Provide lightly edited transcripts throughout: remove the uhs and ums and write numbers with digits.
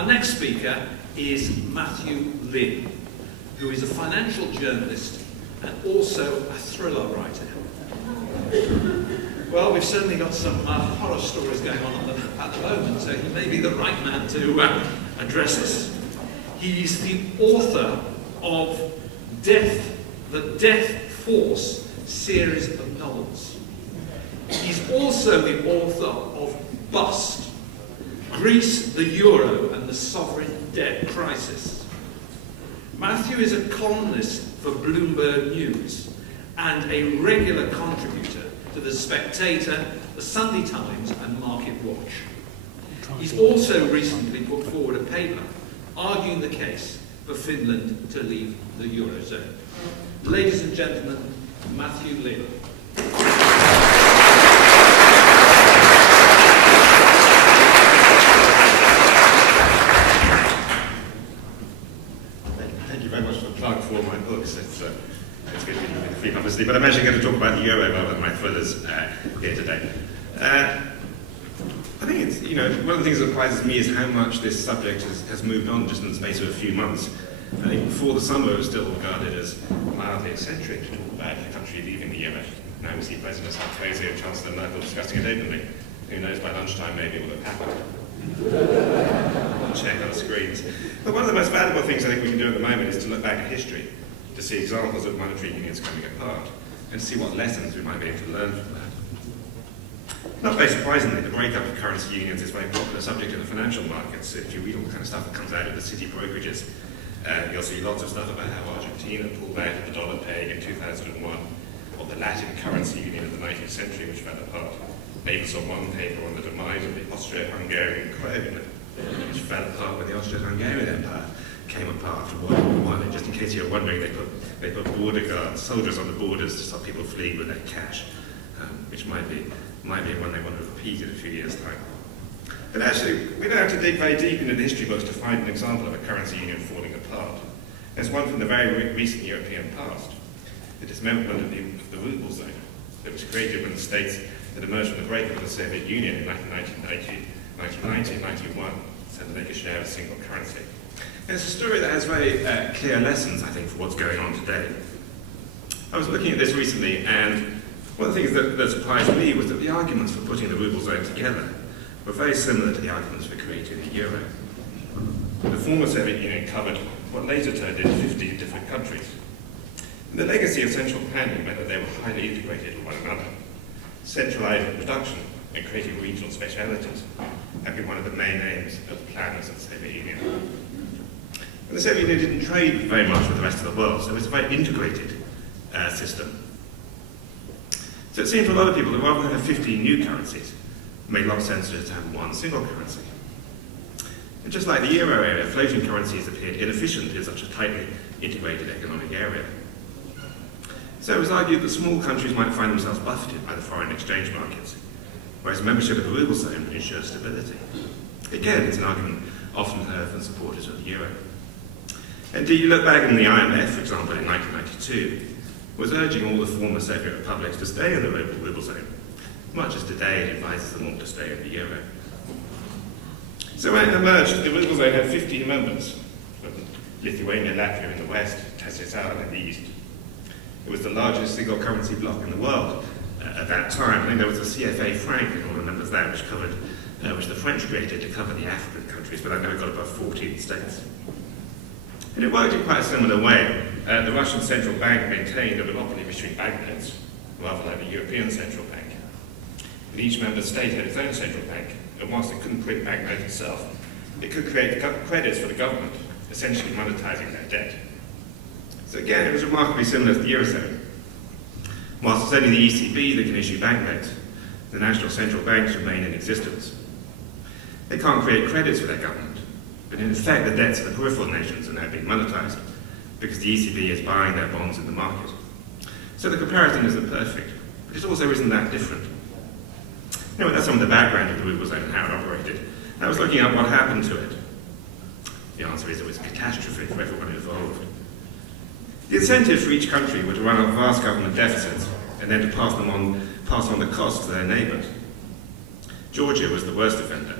Our next speaker is Matthew Lynn, who is a financial journalist and also a thriller writer. Well, we've certainly got some horror stories going on at the moment, so he may be the right man to address us. He's the author of The Death Force series of novels. He's also the author of Bust, Greece, the Euro and the Sovereign Debt Crisis. Matthew is a columnist for Bloomberg News and a regular contributor to The Spectator, The Sunday Times and Market Watch. He's also recently put forward a paper arguing the case for Finland to leave the Eurozone. Ladies and gentlemen, Matthew Lynn. Thank you very much for the plug for my books. It's good to be free publicity, but I'm actually going to talk about the euro rather than my thrillers here today. I think it's, one of the things that surprises me is how much this subject has moved on just in the space of a few months. I think before the summer it was still regarded as mildly eccentric to talk about the country leaving the euro. Now we see President Sarkozy and Chancellor Merkel discussing it openly. Who knows, by lunchtime maybe it will have happened. We'll check on the screens. But one of the most valuable things I think we can do at the moment is to look back at history, to see examples of monetary unions coming apart, and see what lessons we might be able to learn from that. Not very surprisingly, the breakup of currency unions is a very popular subject in the financial markets. If you read all the kind of stuff that comes out of the city brokerages, you'll see lots of stuff about how Argentina pulled out of the dollar peg in 2001, or the Latin currency union of the 19th century, which fell apart. I even saw one paper on the demise of the Austro-Hungarian krona, which fell apart when the Austro-Hungarian Empire came apart after World War I. And just in case you're wondering, they put border guards, soldiers on the borders to stop people fleeing with their cash, which might be one they want to repeat in a few years' time. But actually, we don't have to dig very deep into the history books to find an example of a currency union falling apart. There's one from the very recent European past, the dismantling of the ruble zone that was created when the states that emerged from the breakup of the Soviet Union in 1990-91 said that they could share a single currency. And it's a story that has very clear lessons, I think, for what's going on today. I was looking at this recently, and one of the things that surprised me was that the arguments for putting the ruble zone together were very similar to the arguments for creating the euro. The former Soviet Union covered what later turned into 15 different countries. And the legacy of central planning meant that they were highly integrated with one another. Centralising production and creating regional specialities had been one of the main aims of the planners of the Soviet Union. And the Soviet Union didn't trade very much with the rest of the world, so it was a very integrated system. So it seemed to a lot of people that rather than have 15 new currencies, it made a lot of sense to just have one single currency. And just like the euro area, floating currencies appeared inefficient in such a tightly integrated economic area. So it was argued that small countries might find themselves buffeted by the foreign exchange markets, whereas membership of the ruble zone ensures stability. Again, it's an argument often heard from supporters of the euro. And do you look back in the IMF, for example, in 1992, was urging all the former Soviet republics to stay in the ruble zone, much as today it advises them all to stay in the euro. So when it emerged, the ruble zone had 15 members, Lithuania, Latvia in the west, USSR in the east. It was the largest single currency bloc in the world at that time. I think there was a CFA franc, if anyone remembers that, which the French created to cover the African countries, but I know it got above 14 states. And it worked in quite a similar way. The Russian central bank maintained a monopoly of issuing banknotes, rather like the European Central Bank. And each member state had its own central bank, and whilst it couldn't print banknotes itself, it could create credits for the government, essentially monetizing their debt. So again, it was remarkably similar to the Eurozone. Whilst it's only the ECB that can issue banknotes, the national central banks remain in existence. They can't create credits for their government, but in effect the debts of the peripheral nations are now being monetized, because the ECB is buying their bonds in the market. So the comparison isn't perfect, but it also isn't that different. Anyway, that's some of the background of the ruble zone and how it operated. I was looking up what happened to it. The answer is it was a catastrophe for everyone involved. The incentive for each country were to run up vast government deficits and then to pass on the costs to their neighbours. Georgia was the worst offender.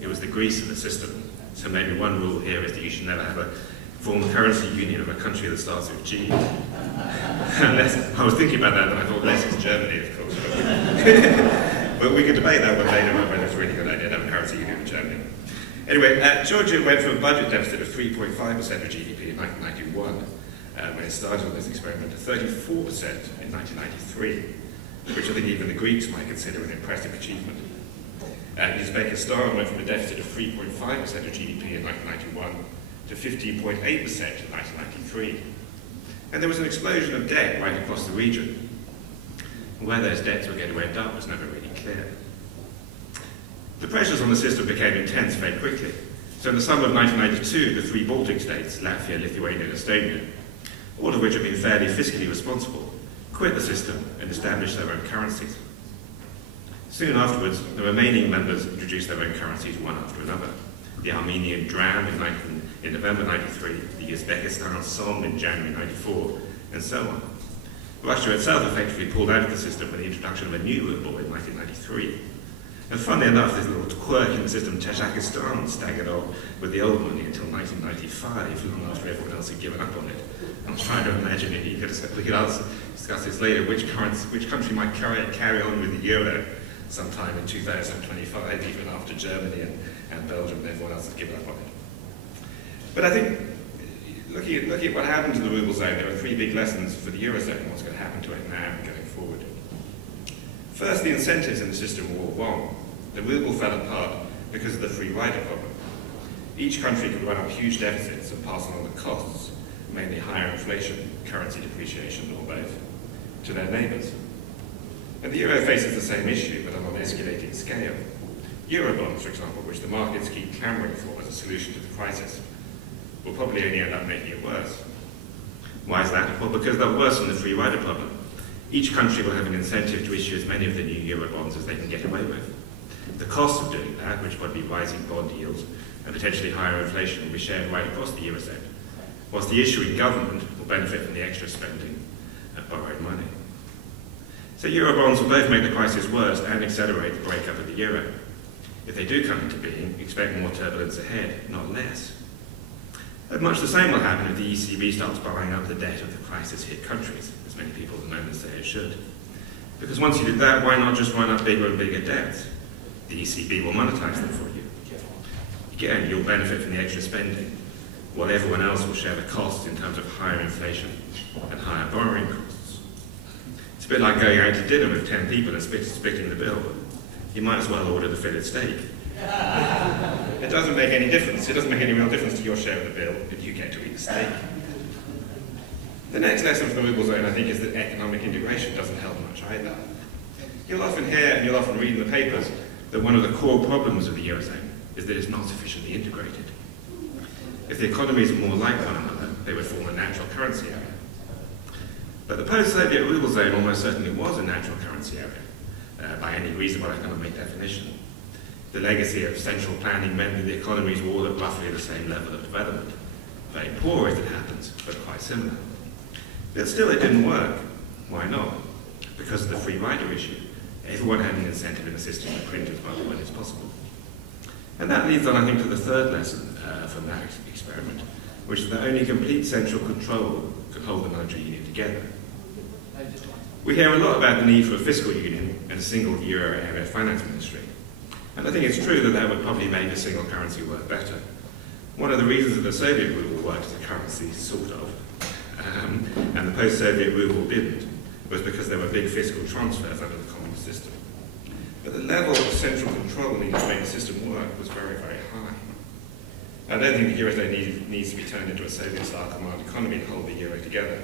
It was the Greece of the system. So maybe one rule here is that you should never have a form currency union of a country that starts with G. Unless, I was thinking about that and I thought, unless it's Germany, of course. But we could debate that one later whether it's a really good idea to have a currency union with Germany. Anyway, Georgia went from a budget deficit of 3.5% of GDP in 1991, when it started on this experiment, to 34% in 1993, which I think even the Greeks might consider an impressive achievement. Uzbekistan went from a deficit of 3.5% of GDP in 1991 to 15.8% in 1993. And there was an explosion of debt right across the region. Where those debts were going to end up was never really clear. The pressures on the system became intense very quickly. So in the summer of 1992, the three Baltic states, Latvia, Lithuania and Estonia, all of which have been fairly fiscally responsible, quit the system and established their own currencies. Soon afterwards, the remaining members introduced their own currencies one after another. The Armenian dram in November 93, the Uzbekistan som in January 94, and so on. Russia itself effectively pulled out of the system with the introduction of a new ruble in 1993. And funnily enough, this little quirk in the system, Tajikistan, staggered on with the old money until 1995, long after everyone else had given up on it. I'm trying to imagine it. We could also discuss this later, which country might carry on with the euro sometime in 2025, even after Germany and Belgium and everyone else has given up on it. But I think, looking at what happened to the ruble zone, there are three big lessons for the eurozone and what's going to happen to it now and going forward. First, the incentives in the system were all wrong. The ruble fell apart because of the free rider problem. Each country could run up huge deficits and pass on the costs, mainly higher inflation, currency depreciation, or both, to their neighbours. And the euro faces the same issue, but on an escalating scale. Eurobonds, for example, which the markets keep clamouring for as a solution to the crisis, will probably only end up making it worse. Why is that? Well, because they'll worsen the free rider problem. Each country will have an incentive to issue as many of the new Eurobonds as they can get away with. The cost of doing that, which would be rising bond yields and potentially higher inflation, will be shared right across the Eurozone, whilst the issuing government will benefit from the extra spending and borrowed money. So Eurobonds will both make the crisis worse and accelerate the breakup of the euro. If they do come into being, expect more turbulence ahead, not less. But much the same will happen if the ECB starts buying up the debt of the crisis-hit countries, as many people at the moment say it should. Because once you do that, why not just run up bigger and bigger debts? The ECB will monetize them for you. Again, you'll benefit from the extra spending, while everyone else will share the costs in terms of higher inflation and higher borrowing costs. It's a bit like going out to dinner with 10 people and splitting the bill. You might as well order the fillet steak. It doesn't make any difference. It doesn't make any real difference to your share of the bill if you get to eat the steak. The next lesson from the ruble zone, I think, is that economic integration doesn't help much either. You'll often hear and you'll often read in the papers that one of the core problems of the eurozone is that it's not sufficiently integrated. If the economies were more like one another, they would form a natural currency area. But the post-Soviet ruble zone almost certainly was a natural currency area, by any reasonable economic definition. The legacy of central planning meant that the economies were all at roughly the same level of development. Very poor as it happens, but quite similar. But still it didn't work. Why not? Because of the free rider issue. Everyone had an incentive in the system to print as much money as possible. And that leads on, I think, to the third lesson from that experiment, which is that only complete central control could hold the monetary union together. We hear a lot about the need for a fiscal union and a single euro area finance ministry. And I think it's true that that would probably make a single currency work better. One of the reasons that the Soviet ruble worked as a currency, sort of, and the post-Soviet ruble didn't, was because there were big fiscal transfers under the communist system. But the level of central control needed to make the system work was very, very high. I don't think the eurozone needs to be turned into a Soviet-style command economy to hold the euro together.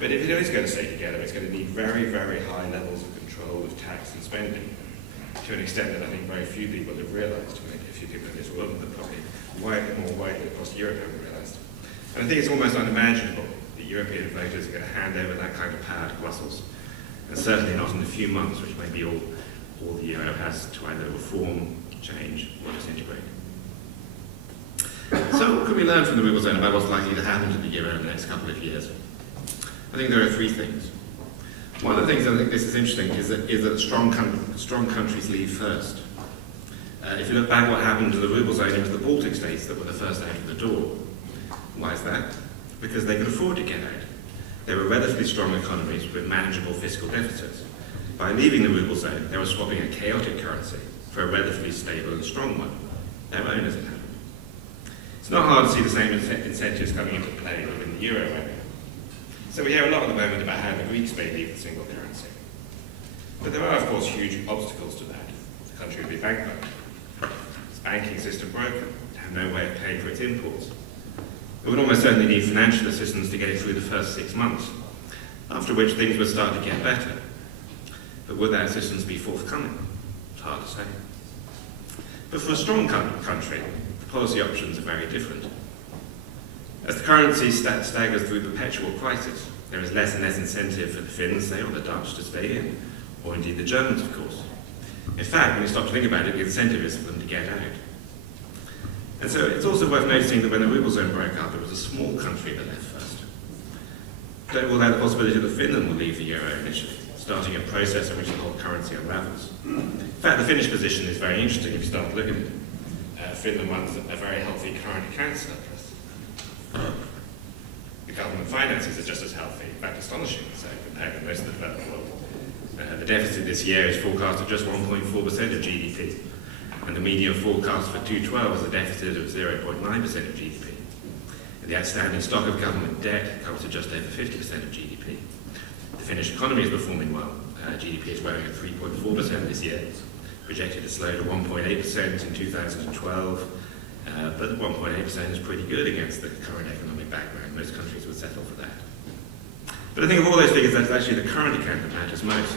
But if it is going to stay together, it's going to need very, very high levels of control of tax and spending, to an extent that I think very few people have realised. Maybe a few people in this room, but probably more widely across Europe haven't realised. And I think it's almost unimaginable that European voters are going to hand over that kind of power to Brussels, and certainly not in the few months which may be all the euro has to either reform, change, or disintegrate. So what can we learn from the ruble zone about what's likely to happen to the euro in the next couple of years? I think there are three things. One of the things I think this is interesting is that strong countries lead first. If you look back what happened to the ruble zone, it was the Baltic states that were the first out of the door. Why is that? Because they could afford to get out. They were relatively strong economies with manageable fiscal deficits. By leaving the ruble zone, they were swapping a chaotic currency for a relatively stable and strong one. Their own, as it happened. It's not hard to see the same incentives coming into play within the euro area. So we hear a lot at the moment about how the Greeks may leave the single currency. But there are, of course, huge obstacles to that. The country would be bankrupt. Its banking system broken, have no way of paying for its imports. It would almost certainly need financial assistance to get it through the first 6 months, after which things would start to get better. But would that assistance be forthcoming? It's hard to say. But for a strong country, the policy options are very different. As the currency staggers through perpetual crisis, there is less and less incentive for the Finns, say, or the Dutch to stay in, or indeed the Germans, of course. In fact, when you stop to think about it, the incentive is for them to get out. And so it's also worth noticing that when the ruble zone broke up, it was a small country that left first. Don't rule out the possibility that Finland will leave the euro initially, starting a process in which the whole currency unravels. In fact, the Finnish position is very interesting if you start looking at it. Finland runs a very healthy current account surplus. The government finances are just as healthy, in fact astonishingly so, compared to most of the developed world. The deficit this year is forecast at just 1.4% of GDP, and the median forecast for 2012 is a deficit of 0.9% of GDP. And the outstanding stock of government debt comes to just over 50% of GDP. The Finnish economy is performing well. GDP is growing at 3.4% this year, projected to slow to 1.8% in 2012, but 1.8% is pretty good against the current economic background. Most countries would settle for that. But I think of all those figures, that's actually the current account that matters most.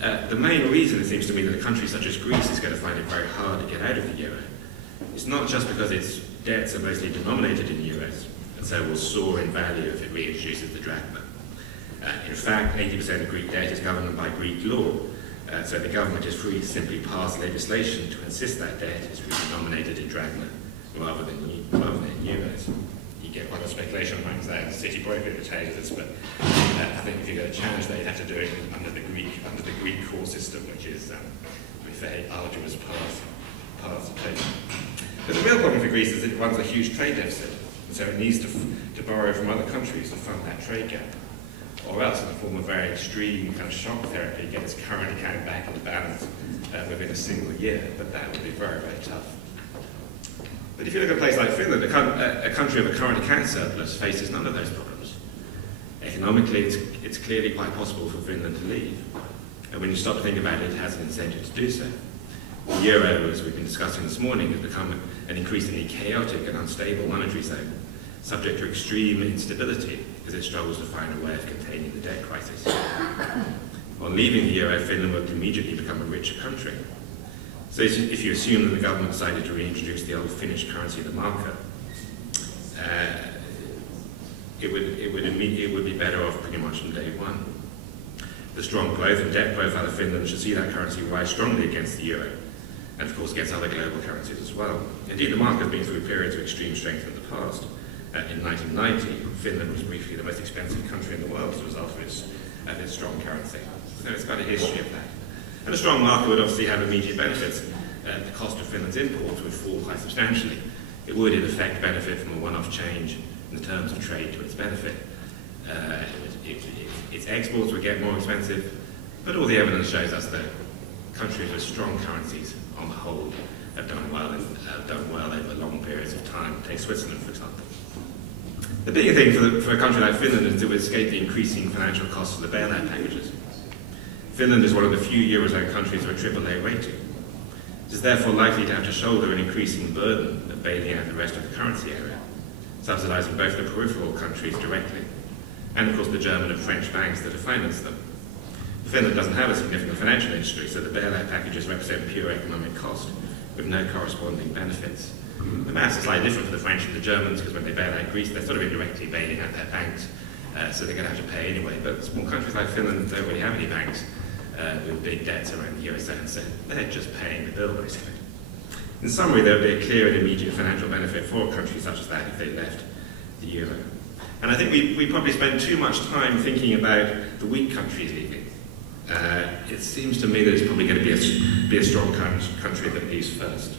The main reason, it seems to me, that a country such as Greece is going to find it very hard to get out of the euro is not just because its debts are mostly denominated in euros, and so will soar in value if it reintroduces the drachma. In fact, 80% of Greek debt is governed by Greek law, so the government is free to simply pass legislation to insist that debt is redenominated in drachma rather than in euros. You get quite a speculation amongst that, and the city broker would tell you this, but I think if you're going to challenge that, you'd have to do it under the Greek court system, which is a very arduous path to take. But the real problem for Greece is that it runs a huge trade deficit, and so it needs to borrow from other countries to fund that trade gap. Or else, in the form of very extreme kind of shock therapy, get its current account back into balance within a single year. But that would be very, very tough. But if you look at a place like Finland, a country with a current account surplus faces none of those problems. Economically, it's clearly quite possible for Finland to leave. And when you stop to think about it, it has an incentive to do so. The euro, as we've been discussing this morning, has become an increasingly chaotic and unstable monetary zone, subject to extreme instability because it struggles to find a way of containing the debt crisis. On leaving the euro, Finland would immediately become a richer country. So if you assume that the government decided to reintroduce the old Finnish currency, the marker, it would be better off pretty much from day one. The strong growth and debt profile of Finland should see that currency rise strongly against the euro, and of course against other global currencies as well. Indeed, the market has been through periods of extreme strength in the past. In 1990, Finland was briefly the most expensive country in the world as a result of its strong currency. So it's got a history of that. And a strong market would obviously have immediate benefits. The cost of Finland's imports would fall quite substantially. It would, in effect, benefit from a one-off change in the terms of trade to its benefit. Its exports would get more expensive, but all the evidence shows us that countries with strong currencies, on the whole, have done well over long periods of time. Take Switzerland, for example. The bigger thing for a country like Finland is to escape the increasing financial costs of the bailout packages. Finland is one of the few Eurozone countries with a AAA rating. It is therefore likely to have to shoulder an increasing burden of bailing out the rest of the currency area, subsidising both the peripheral countries directly, and of course the German and French banks that have financed them. Finland doesn't have a significant financial industry, so the bailout packages represent pure economic cost, with no corresponding benefits. The maths is slightly different for the French and the Germans, because when they bail out Greece, they're sort of indirectly bailing out their banks, so they're going to have to pay anyway. But small countries like Finland don't really have any banks with big debts around the Eurozone, so they're just paying the bill, basically. In summary, there would be a clear and immediate financial benefit for a country such as that if they left the euro. And I think we probably spend too much time thinking about the weak countries leaving, it seems to me that it's probably going to be a strong country that leaves first.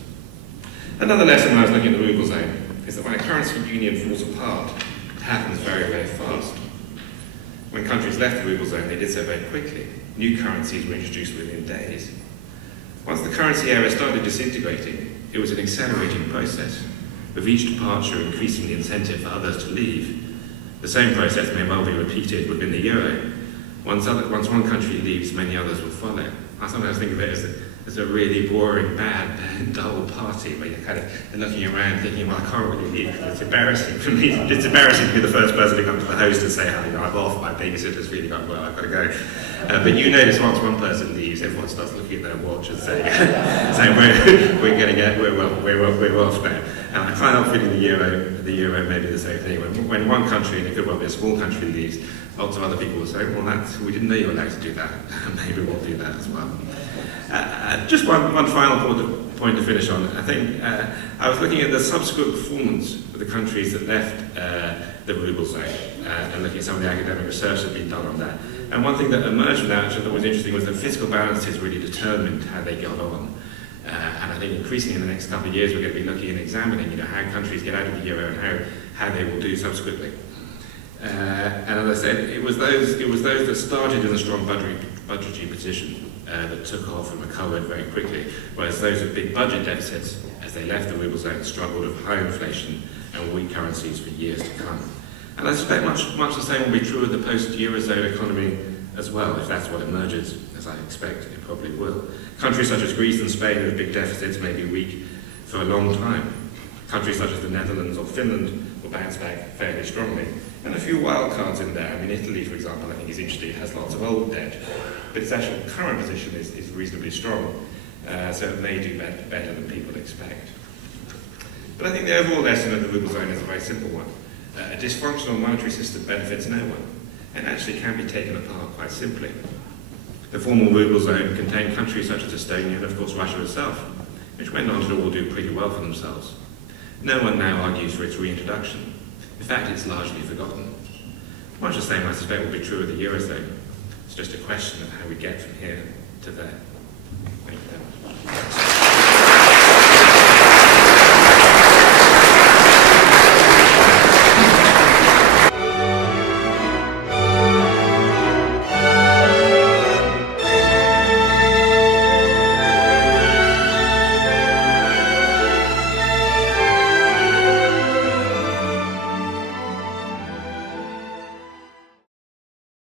Another lesson when I was looking at the ruble zone is that when a currency union falls apart, it happens very, very fast. When countries left the ruble zone, they did so very quickly. New currencies were introduced within days. Once the currency era started disintegrating, it was an accelerating process, with each departure increasing the incentive for others to leave. The same process may well be repeated within the euro. Once one country leaves, many others will follow. I sometimes think of it as a really boring, bad, dull party where you're kind of looking around thinking, well, I can't really leave because it's embarrassing for me. It's embarrassing to be the first person to come to the host and say, oh, you know, I'm off, my babysitter's really got well, I've got to go. But you notice once one person leaves, everyone starts looking at their watch and saying, we're off now. And I find out feeling the euro may be the same thing. When one country, and it could well be a small country, leaves, lots of other people will say, well, we didn't know you were allowed to do that. Maybe we'll do that as well. Just one final point to finish on. I think I was looking at the subsequent performance of the countries that left the ruble zone and looking at some of the academic research that's been done on that. And one thing that emerged from that, which I thought was interesting, was that fiscal balances really determined how they got on. And I think increasingly in the next couple of years we're going to be looking and examining, how countries get out of the euro and how they will do subsequently. And as I said, it was those that started in a strong budgetary position that took off and recovered very quickly, whereas those with big budget deficits, as they left the ruble zone, struggled with high inflation and weak currencies for years to come. And I suspect much the same will be true of the post-Eurozone economy as well, if that's what emerges, as I expect it probably will. Countries such as Greece and Spain with big deficits may be weak for a long time. Countries such as the Netherlands or Finland will bounce back fairly strongly. And a few wild cards in there. I mean, Italy, for example, I think is interesting. It has lots of old debt, but its actual current position is reasonably strong, so it may do better than people expect. But I think the overall lesson of the ruble zone is a very simple one. A dysfunctional monetary system benefits no one, and actually can be taken apart quite simply. The former ruble zone contained countries such as Estonia and, of course, Russia itself, which went on to all do pretty well for themselves. No one now argues for its reintroduction. In fact, it's largely forgotten. Much the same, I suspect, will be true of the Eurozone. It's just a question of how we get from here to there. Thank you very much.